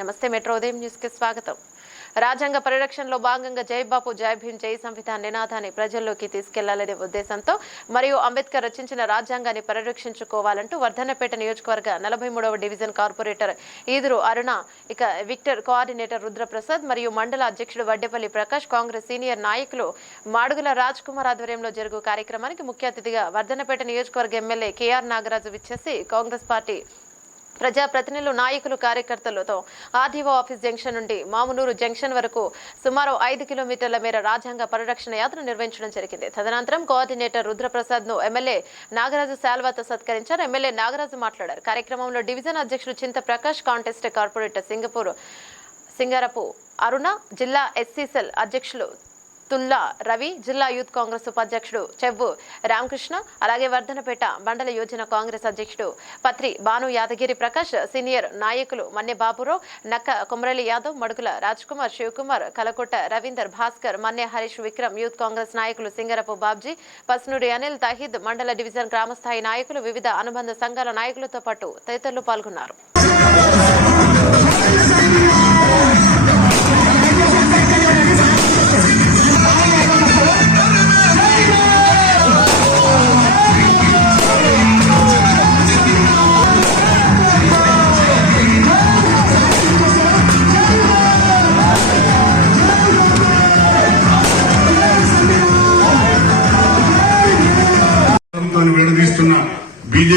నమస్తే మెట్రో ఉదయం న్యూస్కి స్వాగతం. రాజ్యాంగ పరిరక్షణలో భాగంగా జై బాపు జై భీమ్ జై సంవిధాన్ నినాదాన్ని ప్రజల్లోకి తీసుకెళ్ళాలనే ఉద్దేశంతో మరియు అంబేద్కర్ రచించిన రాజ్యాంగాన్ని పరిరక్షించుకోవాలంటూ వర్ధన్నపేట నియోజకవర్గ నలభై మూడవ డివిజన్ కార్పొరేటర్ ఈదురు అరుణ ఇక విక్టర్ కోఆర్డినేటర్ రుద్రప్రసాద్ మరియు మండల అధ్యక్షుడు వడ్డేపల్లి ప్రకాష్ కాంగ్రెస్ సీనియర్ నాయకులు మాడుగుల రాజ్ కుమార్ ఆధ్వర్యంలో జరుగు కార్యక్రమానికి ముఖ్య అతిథిగా వర్ధన్నపేట నియోజకవర్గ ఎమ్మెల్యే కేఆర్ నాగరాజు విచ్చేసి కాంగ్రెస్ పార్టీ ప్రజా ప్రతినిధులు నాయకులు కార్యకర్తలతో ఆర్డీఓ ఆఫీస్ జంక్షన్ నుండి మామునూరు జంక్షన్ వరకు సుమారు ఐదు కిలోమీటర్ల మేర రాజ్యాంగ పరిరక్షణ యాత్ర నిర్వహించడం జరిగింది. తదనంతరం కోఆర్డినేటర్ రుద్రప్రసాద్ను ఎమ్మెల్యే నాగరాజు శాల్వాతో సత్కరించారు. ఎమ్మెల్యే నాగరాజు మాట్లాడారు. కార్యక్రమంలో డివిజన్ అధ్యక్షుడు Chinta Prakash contest corporator Singapore Singarapu Aruna జిల్లా ఎస్సీసెల్ అధ్యక్షులు తుల్లా రవి జిల్లా యూత్ కాంగ్రెస్ ఉపాధ్యక్షుడు చెవ్వు రామకృష్ణ అలాగే వర్ధనపేట మండల యోజన కాంగ్రెస్ అధ్యక్షుడు పత్రి భాను యాదగిరి ప్రకాష్ సీనియర్ నాయకులు మన్నె బాబురావు నక్క కొమరలి యాదవ్ మడుకుల కుమార్ శివకుమార్ కలకొట్ట రవీందర్ భాస్కర్ మన్నె హరీష్ విక్రమ్ యూత్ కాంగ్రెస్ నాయకులు సింగరపు బాబ్జీ పస్నూరి అనిల్ తహీద్ మండల డివిజన్ గ్రామస్థాయి నాయకులు వివిధ అనుబంధ సంఘాల నాయకులతో పాటు తదితరులు పాల్గొన్నారు.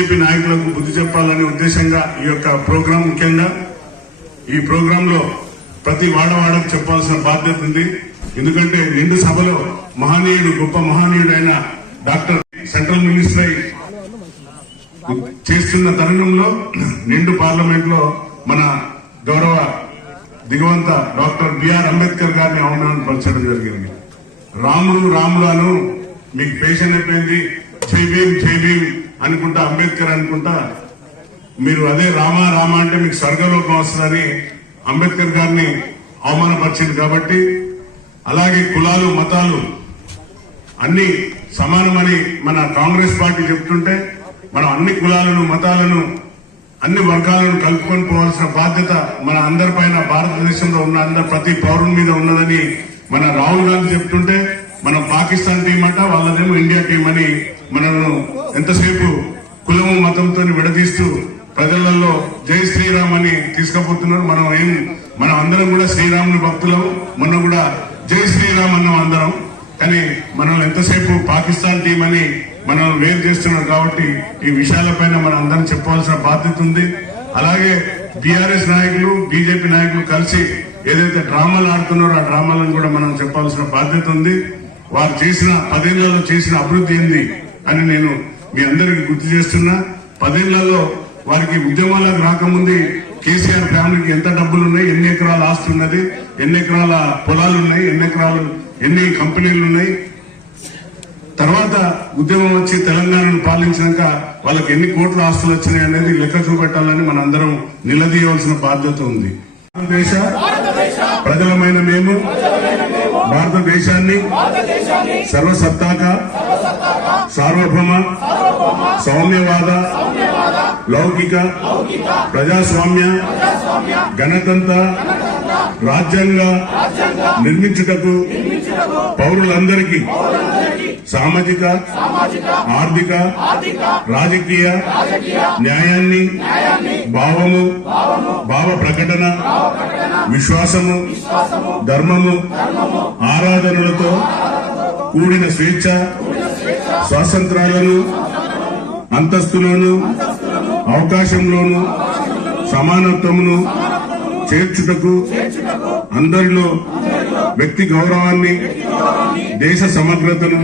బీజేపీ నాయకులకు బుద్ధి చెప్పాలనే ఉద్దేశంగా ఈ యొక్క ప్రోగ్రాం ముఖ్యంగా. ఈ ప్రోగ్రాం లో ప్రతి వాడవాడకు చెప్పాల్సిన బాధ్యత ఉంది. ఎందుకంటే నిండు సభలో మహనీయుడు గొప్ప మహనీయుడు అయిన డాక్టర్ సెంట్రల్ మినిస్టర్ అయి చేస్తున్న తరుణంలో నిండు పార్లమెంట్లో మన గౌరవ దిగవంత డాక్టర్ బిఆర్ అంబేద్కర్ గారిని అవమానపరచడం జరిగింది. రాముడు రాముడు అను మీకు పేషెంట్ అయిపోయింది. జై భీమ్ జై భీమ్. అనుకుంటా అంబేద్కర్ అనుకుంటా మీరు అదే రామా రామా అంటే మీకు స్వర్గలోకం వస్తుందని అంబేద్కర్ గారిని అవమానపరిచింది కాబట్టి అలాగే కులాలు మతాలు అన్ని సమానమని మన కాంగ్రెస్ పార్టీ చెప్తుంటే మనం అన్ని కులాలను మతాలను అన్ని వర్గాలను కలుపుకొని పోవాల్సిన బాధ్యత మన అందరిపైన భారతదేశంలో ఉన్న అందరి ప్రతి పౌరుని మీద ఉన్నదని మన రాహుల్ గాంధీ చెప్తుంటే మనం పాకిస్తాన్ టీం అంట వాళ్ళదేమో ఇండియా టీం అని మనను ఎంతసేపు కులము మతంతో విడదీస్తూ ప్రజలలో జై శ్రీరామ్ అని తీసుకుపోతున్నారు? మనం ఏం మనం అందరం కూడా శ్రీరాముని భక్తులం మొన్న కూడా జై శ్రీరామ్ అన్నాం అందరం. కానీ మనం ఎంతసేపు పాకిస్తాన్ టీం అని మనం వేరు చేస్తున్నాం కాబట్టి ఈ విషయాలపైన మనం అందరం చెప్పవలసిన బాధ్యత ఉంది. అలాగే బీఆర్ఎస్ నాయకులు బీజేపీ నాయకులు కలిసి ఏదైతే డ్రామాలు ఆడుతున్నారో ఆ డ్రామాలను కూడా మనం చెప్పాల్సిన బాధ్యత ఉంది. వారు చేసిన పదేళ్ళలో చేసిన అభివృద్ధి ఏంది అని నేను మీ అందరికి గుర్తు చేస్తున్నా పదేళ్ళలో వారికి ఉద్యమాలకు రాకముందు కేసీఆర్ ఫ్యామిలీకి ఎంత డబ్బులు ఉన్నాయి ఎన్ని ఎకరాల ఆస్తి ఉన్నది ఎన్ని ఎకరాల పొలాలు ఉన్నాయి ఎన్ని ఎకరాలు ఎన్ని కంపెనీలు ఉన్నాయి తర్వాత ఉద్యమం వచ్చి తెలంగాణను పాలించినాక వాళ్ళకి ఎన్ని కోట్ల ఆస్తులు వచ్చినాయి అనేది లెక్క చూపెట్టాలని మనందరం నిలదీయవలసిన బాధ్యత ఉంది. భారతదేశ ప్రజలమైన మేము భారతదేశాన్ని సర్వసత్తాక సార్వభౌమ సౌమ్యవాద లౌకిక ప్రజాస్వామ్య గణతంత్ర రాజ్యాంగ నిర్మించుటకు పౌరులందరికీ సామాజిక ఆర్థిక రాజకీయ న్యాయాన్ని భావము భావ ప్రకటన విశ్వాసము ధర్మము ఆరాధనలతో కూడిన స్వేచ్ఛ స్వాతంత్రాలను అంతస్తులను అవకాశంలోను సమానత్వమును చేర్చుటకు అందరిలో వ్యక్తి గౌరవాన్ని దేశ సమగ్రతను